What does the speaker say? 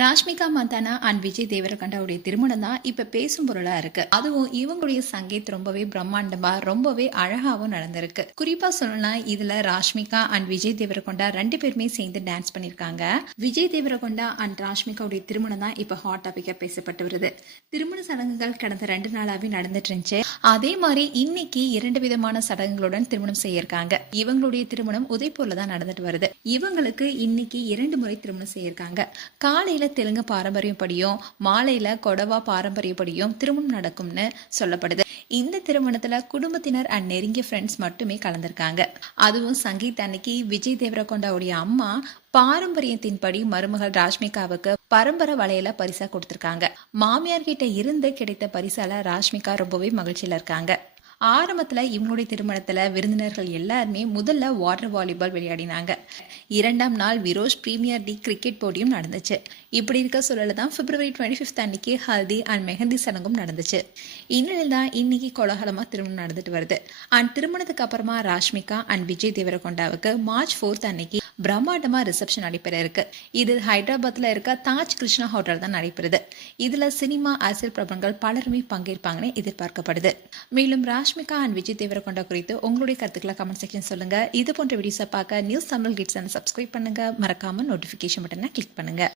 Rashmika Mandhana and Vijay தேவரகொண்டாவுடைய திருமணம் தான் இப்ப பேசும் பொருளா இருக்கு. அதுவும் இவங்களுடைய சங்கீத் ரொம்பவே பிரம்மாண்டமா ரொம்பவே அழகாவும் நடந்திருக்கு. குறிப்பா சொல்லணும்னா இதுல ராஷ்மிகா அண்ட் விஜய் தேவரகொண்டா ரெண்டு பேருமே சேர்ந்து டான்ஸ் பண்ணிருக்காங்க. விஜய் தேவரகொண்டா அண்ட் ராஷ்மிகாவுடைய திருமணம் தான் இப்ப ஹாட் டாபிக்கா பேசப்பட்டு வருது. திருமண சடங்குகள் கடந்த 2 நாளாவே நடந்துட்டு இருந்துச்சு. அதே மாதிரி இன்னைக்கு 2 விதமான சடங்குகளுடன் திருமணம் செய்யிருக்காங்க. இவங்களுடைய திருமணம் உதய்பூர்ல தான் நடந்துட்டு வருது. இவங்களுக்கு இன்னைக்கு 2 முறை திருமணம் செய்யிருக்காங்க. காலையில தெலுங்கு பாரம்பரியப்படியும் மாலையில கொடவா பாரம்பரியப்படியும் திருமணம் நடக்கும்னு சொல்லப்படுது. இந்த திருமணத்துல குடும்பத்தினர் அண்ட் நெருங்கிய ஃப்ரெண்ட்ஸ் மட்டுமே கலந்திருக்காங்க. அதுவும் சங்கீத் அன்னைக்கு விஜய் தேவரகொண்டாவுடைய அம்மா பாரம்பரியத்தின்படி மருமகள் ராஷ்மிகாவுக்கு பரம்பரை வளையல பரிசா கொடுத்திருக்காங்க. மாமியார் கிட்ட இருந்து கிடைத்த பரிசால ராஷ்மிகா ரொம்பவே மகிழ்ச்சியில இருக்காங்க. ஆரம்பத்துல இவங்களுடைய திருமணத்துல விருந்தினர்கள் எல்லாருமே முதல்ல வாட்டர் வாலிபால் விளையாடினாங்க. 2ஆம் நாள் விரோஷ் பிரீமியர் லீக் கிரிக்கெட் போட்டியும் நடந்துச்சு. இப்படி இருக்க சூழல தான் பிப்ரவரி 25 அன்னைக்கு ஹல்தி அண்ட் மெஹந்தி சடங்கும் நடந்துச்சு. இந்நிலையில் தான் இன்னைக்கு கோலாகலமா திருமணம் நடந்துட்டு வருது. அண்ட் திருமணத்துக்கு அப்புறமா ராஷ்மிகா அண்ட் விஜய் தேவரகொண்டாவுக்கு மார்ச் 4 அன்னைக்கு பிரம்மாண்டமா ரிசப்ஷன் நடைபெற இருக்கு. இது ஹைதராபாத்ல இருக்க தாஜ் கிருஷ்ணா ஹோட்டல் தான் நடைபெறுது. இதுல சினிமா அரசியல் பிரபலங்கள் பலருமே பங்கேற்பாங்கன்னு எதிர்பார்க்கப்படுது. மேலும் ராஷ்மிகா அண்ட் விஜய் தேவரகொண்டா குறித்து உங்களுடைய கருத்துக்களை கமெண்ட் செக்ஷன் சொல்லுங்க. இது போன்ற வீடியோஸை பார்க்க நியூஸ் தமிழ் கிட்ஸ் சப்ஸ்கிரைப் பண்ணுங்க. மறக்காம நோட்டிபிகேஷன் பட்டனை கிளிக் பண்ணுங்க.